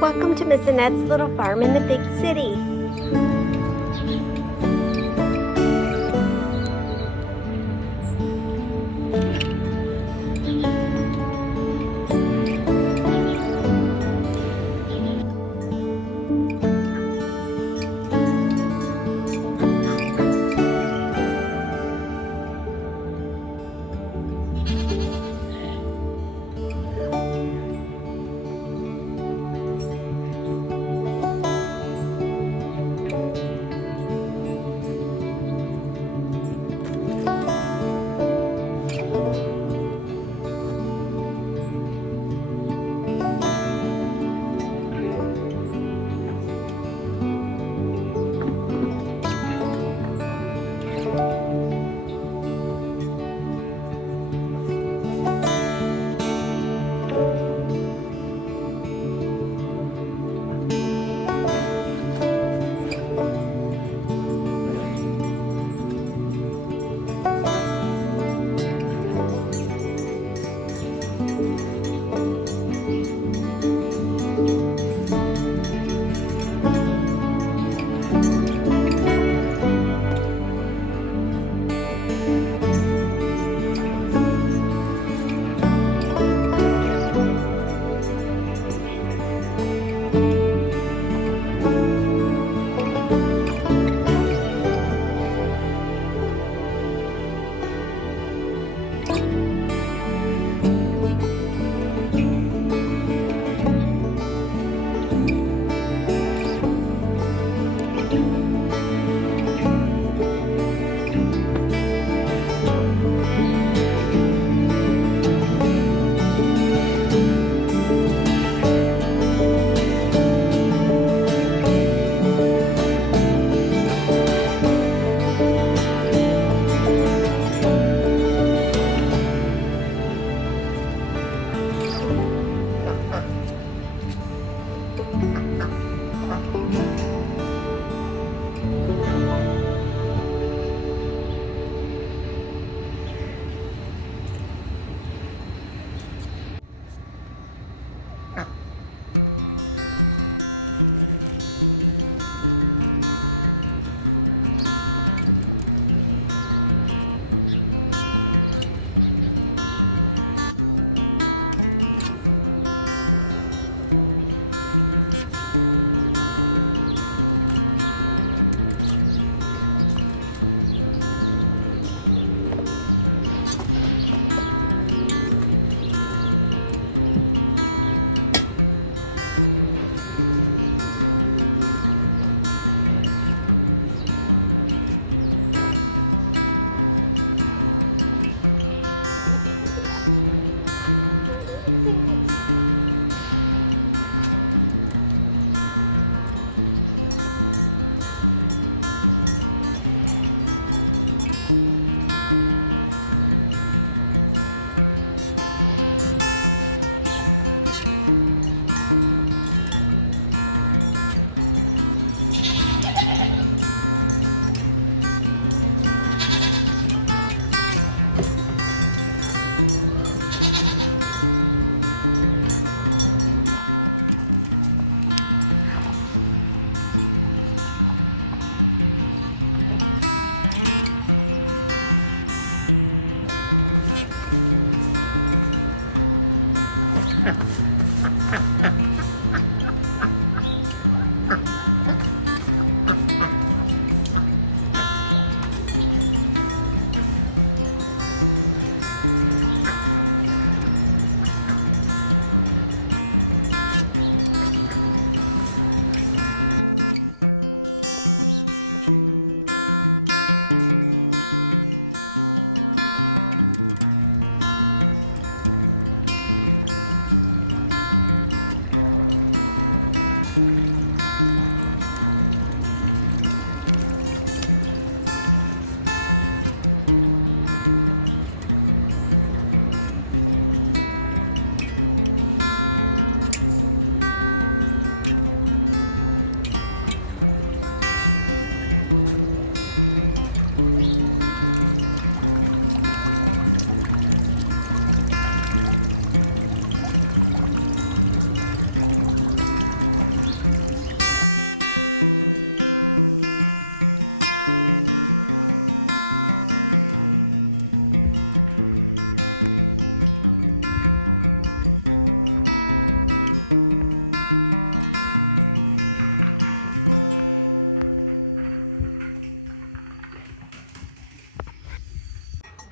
Welcome to Miss Annette's little farm in the big city.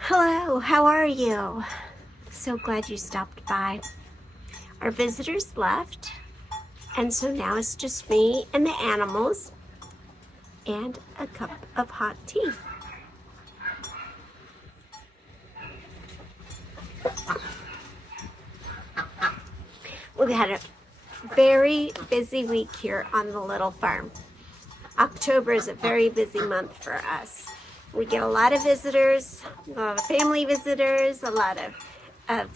Hello, how are you? So glad you stopped by. Our visitors left, and so now it's just me and the animals and a cup of hot tea. We've had a very busy week here on the little farm. October is a very busy month for us. We get a lot of visitors, a lot of family visitors, a lot of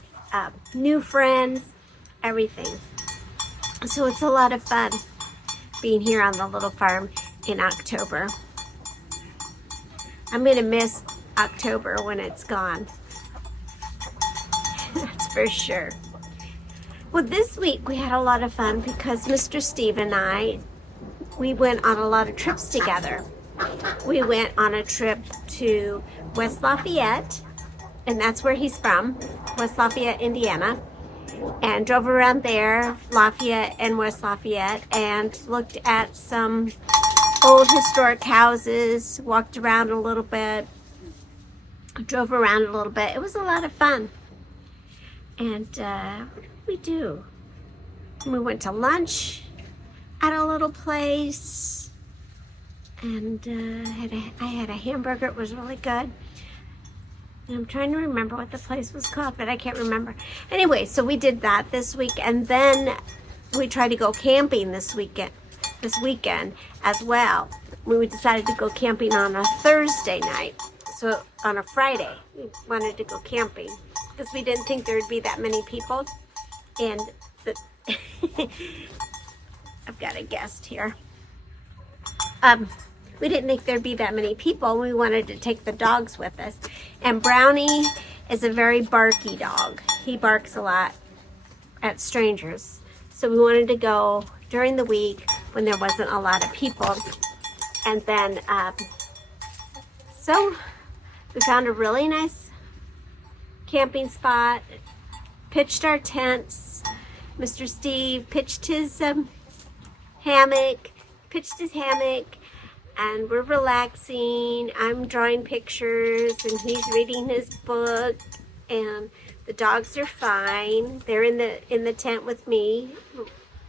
new friends, everything. So it's a lot of fun being here on the little farm in October. I'm going to miss October when it's gone. That's for sure. Well, this week we had a lot of fun because Mr. Steve and I, we went on a lot of trips together. We went on a trip to West Lafayette, and that's where he's from, West Lafayette, Indiana, and drove around there, Lafayette and West Lafayette, and looked at some old historic houses, walked around a little bit, drove around a little bit. It was a lot of fun. And what did we do? We went to lunch at a little place, and I had a hamburger. It was really good. And I'm trying to remember what the place was called, but I can't remember. Anyway, so we did that this week, and then we tried to go camping this weekend as well. We decided to go camping on a Thursday night. So on a Friday, we wanted to go camping because we didn't think there would be that many people. And I've got a guest here. We didn't think there'd be that many people. We wanted to take the dogs with us. And Brownie is a very barky dog. He barks a lot at strangers. So we wanted to go during the week when there wasn't a lot of people. And then, so we found a really nice camping spot, pitched our tents. Mr. Steve pitched his hammock, and we're relaxing. I'm drawing pictures and he's reading his book, and the dogs are fine. They're in the tent with me,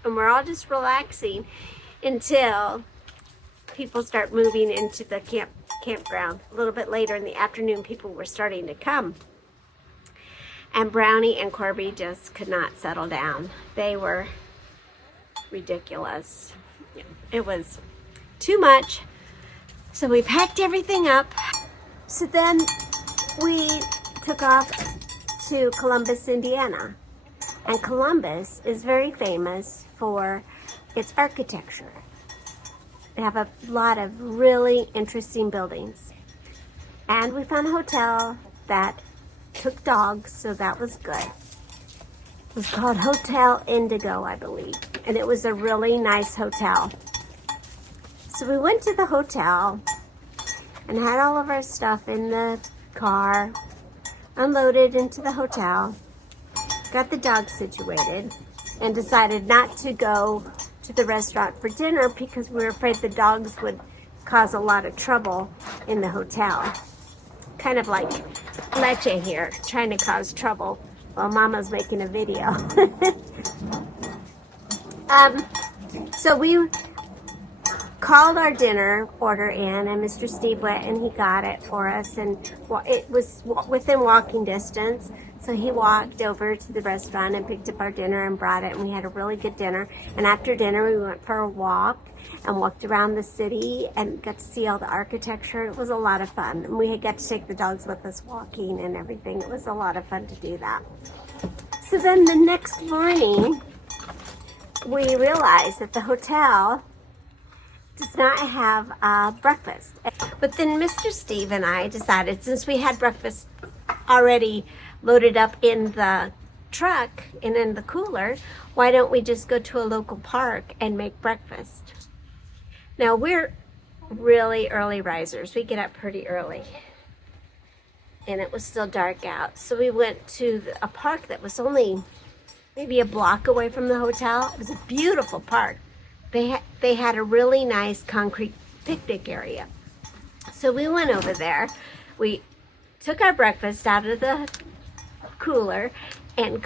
and we're all just relaxing until people start moving into the campground. A little bit later in the afternoon, people were starting to come. And Brownie and Corby just could not settle down. They were ridiculous. It was too much. So we packed everything up. So then we took off to Columbus, Indiana. And Columbus is very famous for its architecture. They have a lot of really interesting buildings. And we found a hotel that took dogs, so that was good. It was called Hotel Indigo, I believe. And it was a really nice hotel. So we went to the hotel and had all of our stuff in the car, unloaded into the hotel, got the dogs situated, and decided not to go to the restaurant for dinner because we were afraid the dogs would cause a lot of trouble in the hotel. Kind of like Leche here, trying to cause trouble while Mama's making a video. So we called our dinner order in, and Mr. Steve went and he got it for us, and it was within walking distance. So he walked over to the restaurant and picked up our dinner and brought it, and we had a really good dinner. And after dinner, we went for a walk and walked around the city and got to see all the architecture. It was a lot of fun. And we got to take the dogs with us walking and everything. It was a lot of fun to do that. So then the next morning, we realized that the hotel does not have breakfast. But then Mr. Steve and I decided, since we had breakfast already loaded up in the truck and in the cooler, why don't we just go to a local park and make breakfast? Now, we're really early risers. We get up pretty early. And it was still dark out. So we went to a park that was only maybe a block away from the hotel. It was a beautiful park. They had a really nice concrete picnic area. So we went over there. We took our breakfast out of the cooler and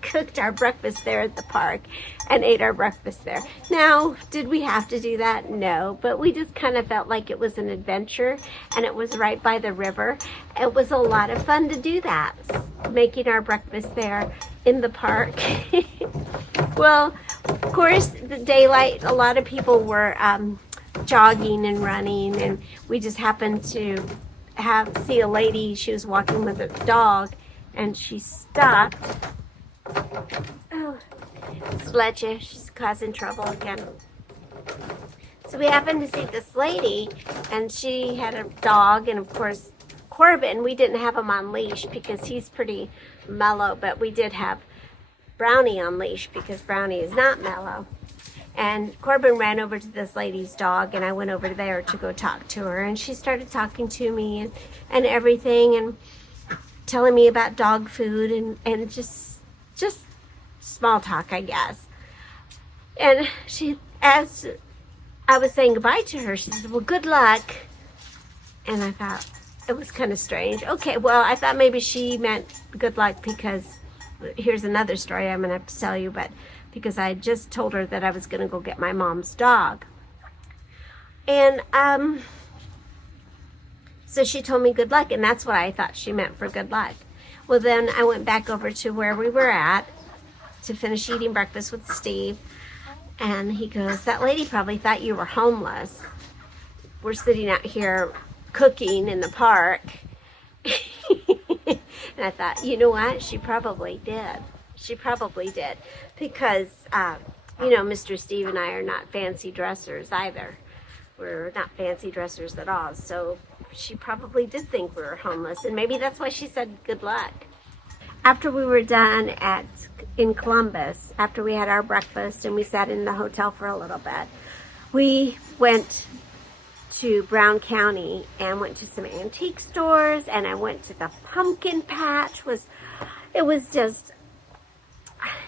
cooked our breakfast there at the park and ate our breakfast there. Now, did we have to do that? No, but we just kind of felt like it was an adventure, and it was right by the river. It was a lot of fun to do that, making our breakfast there in the park. Well, of course, the daylight, a lot of people were jogging and running, and we just happened to see a lady. She was walking with a dog, and she stopped. Oh, Sledge, she's causing trouble again. So we happened to see this lady, and she had a dog, and of course Corbin, we didn't have him on leash because he's pretty mellow, but we did have Brownie on leash because Brownie is not mellow. And Corbin ran over to this lady's dog, and I went over there to go talk to her, and she started talking to me and everything, and telling me about dog food and just small talk, I guess. And she, as I was saying goodbye to her, she said, well, good luck. And I thought, it was kind of strange. Okay, well, I thought maybe she meant good luck because here's another story I'm going to have to tell you, but because I just told her that I was going to go get my mom's dog. And so she told me good luck, and that's what I thought she meant for good luck. Well, then I went back over to where we were at to finish eating breakfast with Steve, and he goes, that lady probably thought you were homeless. We're sitting out here cooking in the park. And I thought, you know what? She probably did. She probably did. Because, Mr. Steve and I are not fancy dressers either. We're not fancy dressers at all. So she probably did think we were homeless. And maybe that's why she said good luck. After we were done in Columbus, after we had our breakfast and we sat in the hotel for a little bit, we went to Brown County and went to some antique stores, and I went to the pumpkin patch. It was just,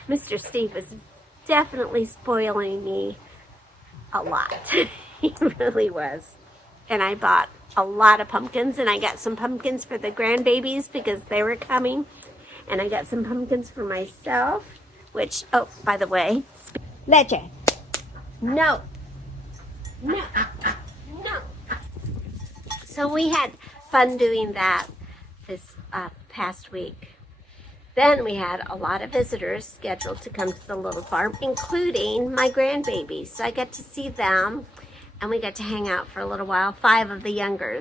Mr. Steve was definitely spoiling me a lot. He really was. And I bought a lot of pumpkins, and I got some pumpkins for the grandbabies because they were coming. And I got some pumpkins for myself, which, oh, by the way, Leche. No. No. No. So we had fun doing that this past week. Then we had a lot of visitors scheduled to come to the little farm, including my grandbabies. So I got to see them, and we got to hang out for a little while. 5 of the younger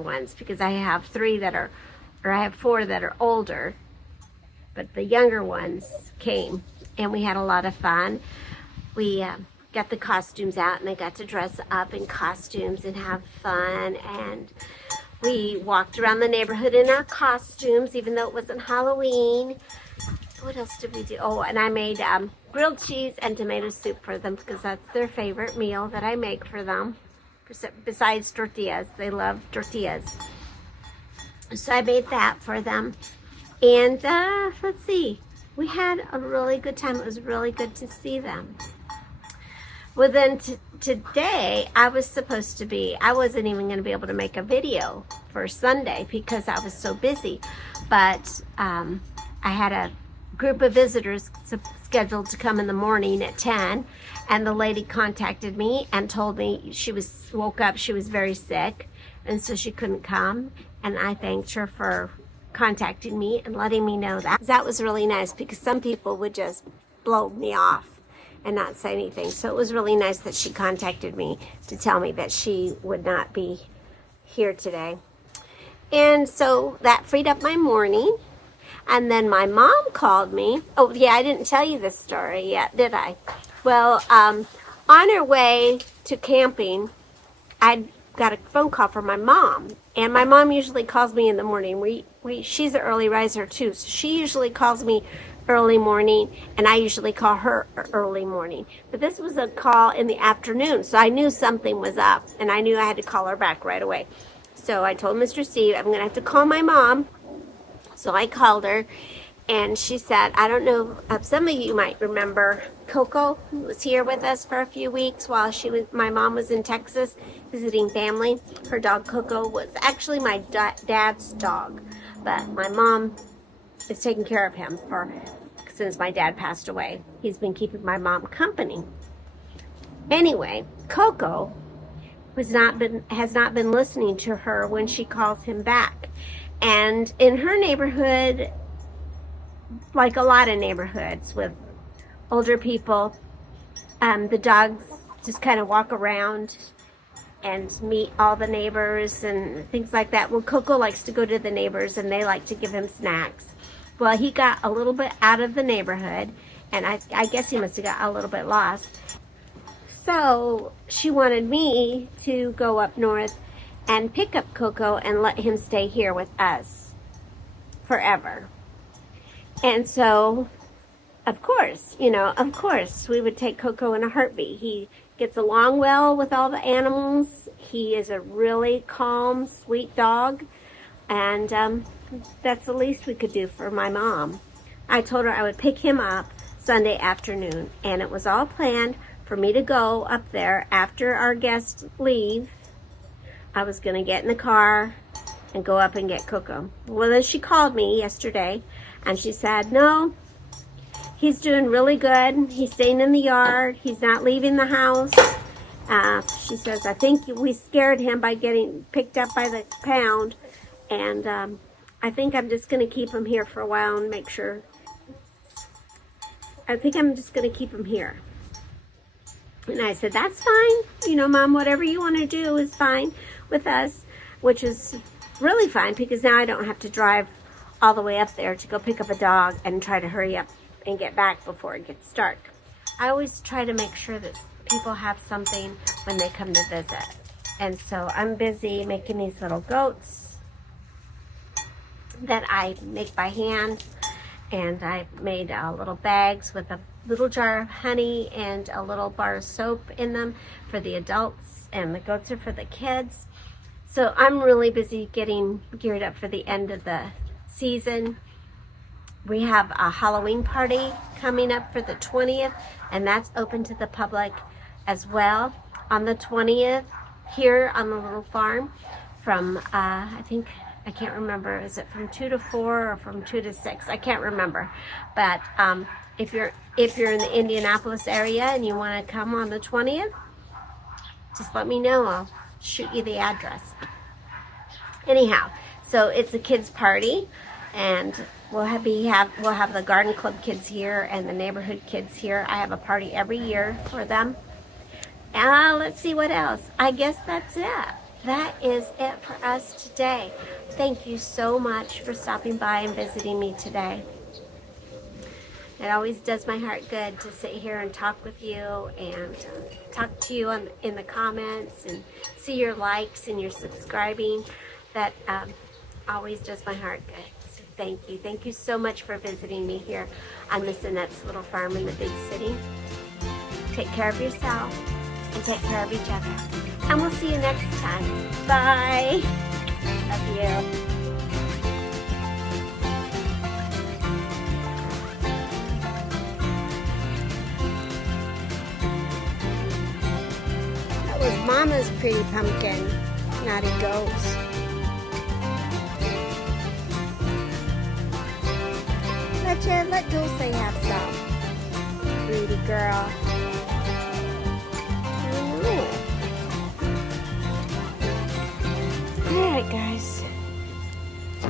ones, because I have 4 that are older, but the younger ones came, and we had a lot of fun. We got the costumes out, and I got to dress up in costumes and have fun, and we walked around the neighborhood in our costumes, even though it wasn't Halloween. What else did we do? Oh, and I made grilled cheese and tomato soup for them because that's their favorite meal that I make for them, besides tortillas. They love tortillas. So I made that for them. And let's see, we had a really good time. It was really good to see them. Well, then today I wasn't even going to be able to make a video for Sunday because I was so busy. But I had a group of visitors scheduled to come in the morning at 10, and the lady contacted me and told me she woke up, she was very sick, and so she couldn't come. And I thanked her for contacting me and letting me know that. That was really nice because some people would just blow me off and not say anything. So it was really nice that she contacted me to tell me that she would not be here today. And so that freed up my morning. And then my mom called me. Oh, yeah, I didn't tell you this story yet, did I? Well, on her way to camping, I got a phone call from my mom. And my mom usually calls me in the morning. She's an early riser too, so she usually calls me early morning, and I usually call her early morning. But this was a call in the afternoon, so I knew something was up, and I knew I had to call her back right away. So I told Mr. Steve, I'm going to have to call my mom. So I called her, and she said, I don't know, some of you might remember Coco, who was here with us for a few weeks while my mom was in Texas, visiting family. Her dog Coco was actually my dad's dog, but my mom is taking care of him since my dad passed away. He's been keeping my mom company. Anyway, Coco has not been listening to her when she calls him back. And in her neighborhood, like a lot of neighborhoods with older people, the dogs just kind of walk around and meet all the neighbors and things like that. Well, Coco likes to go to the neighbors and they like to give him snacks. Well, he got a little bit out of the neighborhood, and I guess he must have got a little bit lost. So she wanted me to go up north and pick up Coco and let him stay here with us forever. And so, of course, we would take Coco in a heartbeat. He gets along well with all the animals. He is a really calm, sweet dog. And that's the least we could do for my mom. I told her I would pick him up Sunday afternoon. And it was all planned for me to go up there after our guests leave. I was going to get in the car and go up and get Coco. Well, then she called me yesterday and she said, no, he's doing really good. He's staying in the yard. He's not leaving the house. She says, I think we scared him by getting picked up by the pound. And I think I'm just going to keep him here for a while and make sure. I think I'm just going to keep him here. And I said, that's fine. Mom, whatever you want to do is fine with us, which is really fine because now I don't have to drive all the way up there to go pick up a dog and try to hurry up and get back before it gets dark. I always try to make sure that people have something when they come to visit. And so I'm busy making these little goats that I make by hand. And I made little bags with a little jar of honey and a little bar of soap in them for the adults, and the goats are for the kids. So I'm really busy getting geared up for the end of the season. We have a Halloween party coming up for the 20th, and that's open to the public as well on the 20th here on the little farm from I can't remember, is it from 2 to 4 or from 2 to 6? I can't remember. But if you're in the Indianapolis area and you want to come on the 20th, just let me know. I'll shoot you the address. Anyhow, so it's a kids party, and we'll have the garden club kids here and the neighborhood kids here. I have a party every year for them. Let's see what else. I guess that's it. That is it for us today. Thank you so much for stopping by and visiting me today. It always does my heart good to sit here and talk with you and talk to you in the comments and see your likes and your subscribing. That always does my heart good. So thank you. Thank you so much for visiting me here on Miss Annette's little farm in the big city. Take care of yourself and take care of each other. And we'll see you next time. Bye. Love you. That was Mama's pretty pumpkin, not a ghost. Let Dulce have some. Greedy girl.